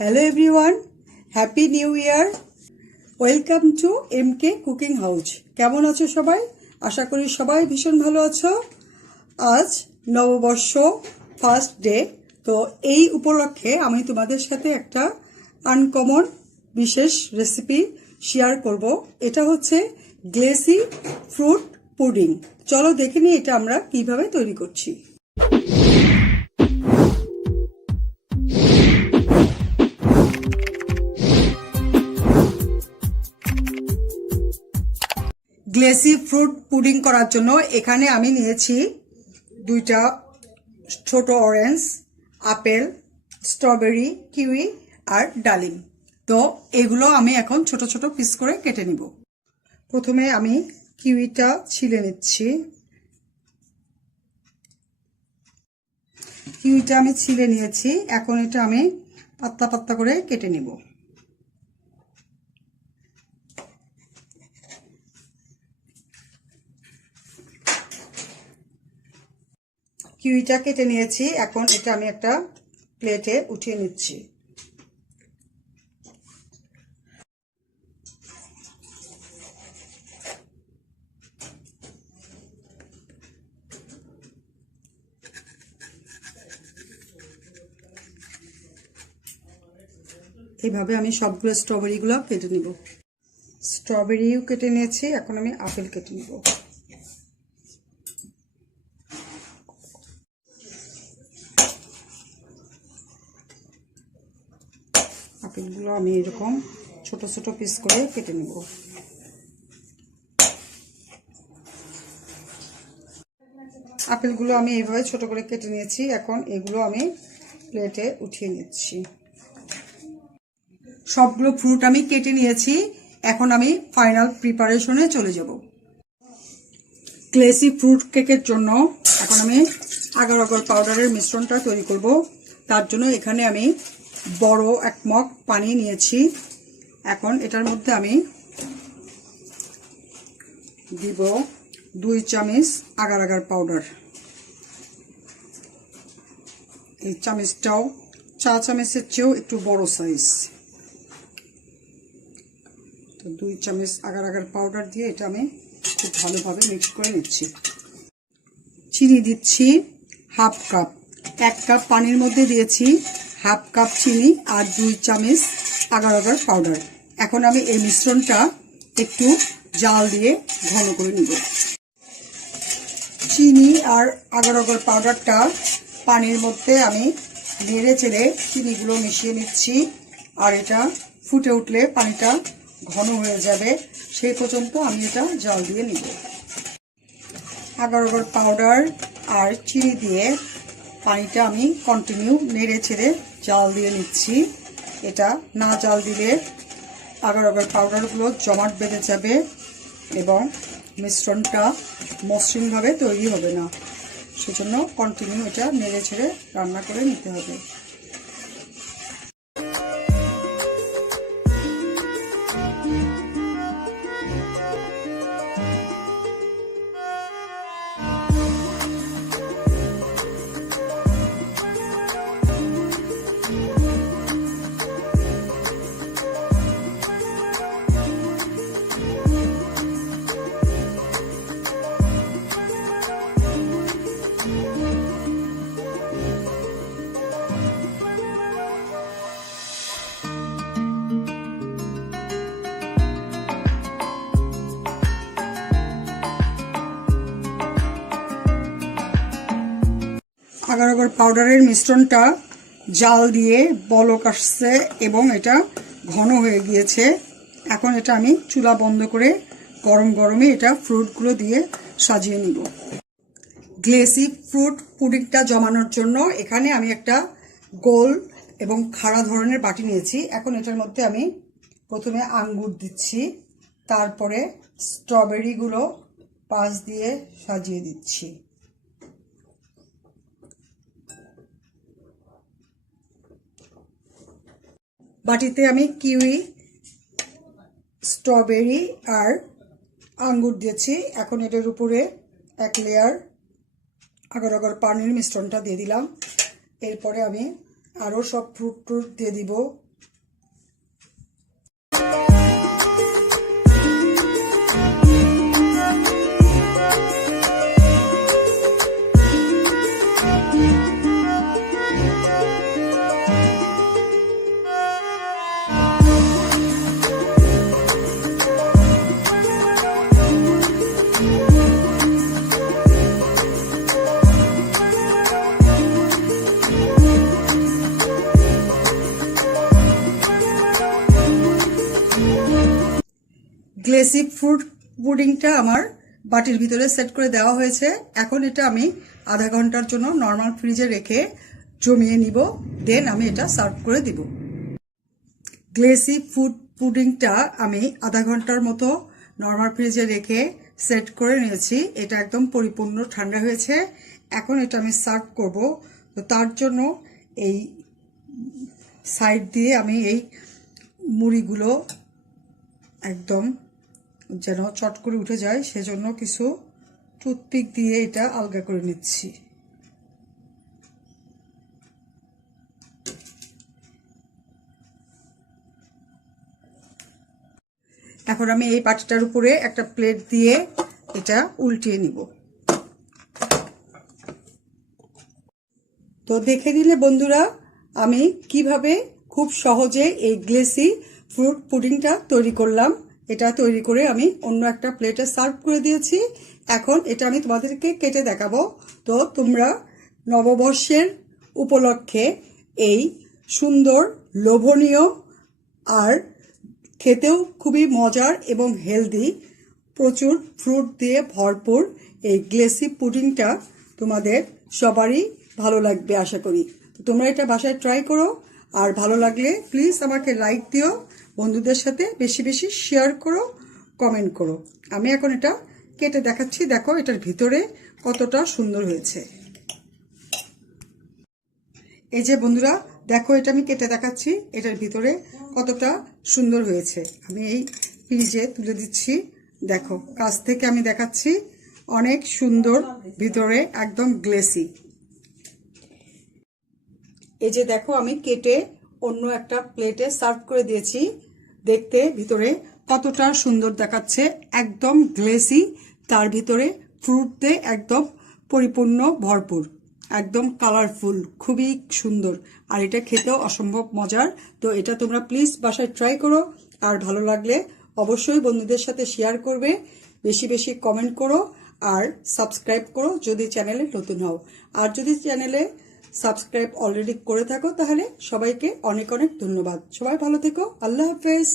Hello everyone, Happy New Year. Welcome to MK Cooking House. কেমন আছো সবাই? আশা করি সবাই ভীষণ ভালো আছো। আজ নববর্ষ ফার্স্ট ডে, তো এই উপলক্ষে আমি তোমাদের সাথে একটা আনকমন বিশেষ রেসিপি শেয়ার করব। এটা হচ্ছে গ্লেসি ফ্রুট পুডিং। চলো দেখে নিই এটা আমরা কিভাবে তৈরি করছি। গ্লেসি ফ্রুট পুডিং করার জন্য এখানে আমি নিয়েছি দুইটা ছোট অরেঞ্জ, আপেল, স্ট্রবেরি, কিউই আর ডালিম। তো এগুলো আমি এখন ছোট ছোট পিস করে কেটে নিব। প্রথমে আমি কিউইটা ছিলে নিচ্ছি। কিউইটা আমি ছিলে নিয়েছি, এখন এটা আমি পাতলা পাতলা করে কেটে নিব। কিউইটা কেটে নিয়েছি, এখন এটা আমি একটা প্লেটে উঠিয়ে নিচ্ছি। এইভাবে আমি সবগুলো স্ট্রবেরিগুলো কেটে নিব। স্ট্রবেরিও কেটে নিয়েছি, এখন আমি আপেল কেটে নিব। আপেলগুলো আমি এরকম ছোট ছোট পিস করে কেটে নেব। আপেলগুলো আমি এইভাবে ছোট করে কেটে নিয়েছি, এখন এগুলো আমি প্লেটে উঠিয়ে নিচ্ছি। সবগুলো ফ্রুট আমি কেটে নিয়েছি, এখন আমি ফাইনাল প্রিপারেশনে চলে যাব। গ্লেসি ফ্রুট কেকের জন্য এখন আমি আগার আগার পাউডারের মিশ্রণটা তৈরি করব। তার জন্য এখানে আমি বড় এক মগ পানি নিয়েছি। এখন এটার মধ্যে আমি দিব 2 চামচ আগার আগার পাউডার। এই চামচটাও চা চামচের চেয়েও একটু বড় সাইজ। তো 2 চামচ আগার আগার পাউডার দিয়ে এটা আমি খুব ভালোভাবে মিক্স করে নিচ্ছি। চিনি দিচ্ছি হাফ কাপ। 1 কাপ পানির মধ্যে দিয়েছি হাফ কাপ চিনি আর 2 চামচ আগার আগার পাউডার। এখন আমি এই মিশ্রণটা একটু জাল দিয়ে ঘন করে নিব। চিনি আর আগার আগার পাউডারটা পানির মধ্যে আমি নেড়ে চেড়ে চিনিগুলো মিশিয়ে নিচ্ছি। আর এটা ফুটে উঠলে পানিটা ঘন হয়ে যাবে, সেই পর্যন্ত আমি এটা জাল দিয়ে নিব। আগার আগার পাউডার আর চিনি দিয়ে পানিটা আমি কন্টিনিউ নেড়ে ছেড়ে জাল দিয়ে নিচ্ছি। এটা না জাল দিলে আগার আগার পাউডারগুলো জমাট বেঁধে যাবে এবং মিশ্রণটা মসৃণভাবে তৈরি হবে না। সেজন্য কন্টিনিউ এটা নেড়ে ছেড়ে রান্না করে নিতে হবে। আগার আগার পাউডারের মিশ্রণটা জাল দিয়ে বলক আসছে এবং এটা ঘন হয়ে গিয়েছে। এখন এটা আমি চুলা বন্ধ করে গরম গরমে এটা ফ্রুটগুলো দিয়ে সাজিয়ে নিব। গ্লেসি ফ্রুট পুডিংটা জমানোর জন্য এখানে আমি একটা গোল এবং খাড়া ধরনের বাটি নিয়েছি। এখন এটার মধ্যে আমি প্রথমে আঙ্গুর দিচ্ছি, তারপরে স্ট্রবেরিগুলো পাশ দিয়ে সাজিয়ে দিচ্ছি। বাটিতে আমি কিউই, স্ট্রবেরি আর আঙ্গুর দিয়েছি। এখন এটার উপরে 1 লেয়ার আগার আগার পানির মিশ্রণটা দিয়ে দিলাম। এরপরে আমি আরও সব ফ্রুট দিয়ে দিব। গ্লেসি ফ্রুট পুডিংটা আমার বাটির ভিতরে সেট করে দেওয়া হয়েছে। এখন এটা আমি আধা ঘন্টার জন্য নর্মাল ফ্রিজে রেখে জমিয়ে নিব, দেন আমি এটা সার্ভ করে দিব। গ্লেসি ফ্রুট পুডিংটা আমি আধা ঘন্টার মতো নর্মাল ফ্রিজে রেখে সেট করে নিয়েছি। এটা একদম পরিপূর্ণ ঠান্ডা হয়েছে। এখন এটা আমি সার্ভ করব। তো তার জন্য এই সাইড দিয়ে আমি এই মুড়িগুলো একদম যেন চট করে উঠে যায় সেজন্য কিছু টুথপিক দিয়ে এটা আলগা করে নিচ্ছি। এখন আমি এই পাটিটার উপরে একটা প্লেট দিয়ে এটা উল্টিয়ে নিব। তো দেখে নিলে বন্ধুরা আমি কিভাবে খুব সহজে এই গ্লেসি ফ্রুট পুডিংটা তৈরি করলাম। এটা তৈরি করে আমি অন্য একটা প্লেটে সার্ভ করে দিয়েছি। এখন এটা আমি তোমাদেরকে কেটে দেখাবো। তো তোমরা নববর্ষের উপলক্ষে এই সুন্দর, লোভনীয় আর খেতেও খুবই মজার এবং হেলদি, প্রচুর ফ্রুট দিয়ে ভরপুর এই গ্লেসি পুডিংটা তোমাদের সবারই ভালো লাগবে আশা করি। তো তোমরা এটা বাসায় ট্রাই করো, আর ভালো লাগলে প্লিজ আমাকে লাইক দিও, বন্ধুদের সাথে বেশি বেশি শেয়ার করো, কমেন্ট করো। আমি এখন এটা কেটে দেখাচ্ছি। দেখো এটার ভিতরে কতটা সুন্দর হয়েছে। এই যে বন্ধুরা দেখো, এটা আমি কেটে দেখাচ্ছি, এটার ভিতরে কতটা সুন্দর হয়েছে। আমি এই ফ্রিজে তুলে দিচ্ছি। দেখো কাছ থেকে আমি দেখাচ্ছি, অনেক সুন্দর, ভিতরে একদম গ্লেসি। এই যে দেখো আমি কেটে অন্য একটা প্লেটে সার্ভ করে দিয়েছি। দেখতে ভিতরে কতটা সুন্দর দেখাচ্ছে, একদম গ্লেসি, তার ভিতরে ফ্রুট দিয়ে একদম পরিপূর্ণ ভরপুর, একদম কালারফুল, খুবই সুন্দর, আর এটা খেতেও অসম্ভব মজার। তো এটা তোমরা প্লিজ বাসায় ট্রাই করো, আর ভালো লাগলে অবশ্যই বন্ধুদের সাথে শেয়ার করবে, বেশি বেশি কমেন্ট করো, আর সাবস্ক্রাইব করো যদি চ্যানেলে নতুন হও। আর যদি চ্যানেলে সাবস্ক্রাইব অলরেডি করে থাকো তাহলে সবাইকে অনেক অনেক ধন্যবাদ। সবাই ভালো থেকো, আল্লাহ হাফেজ।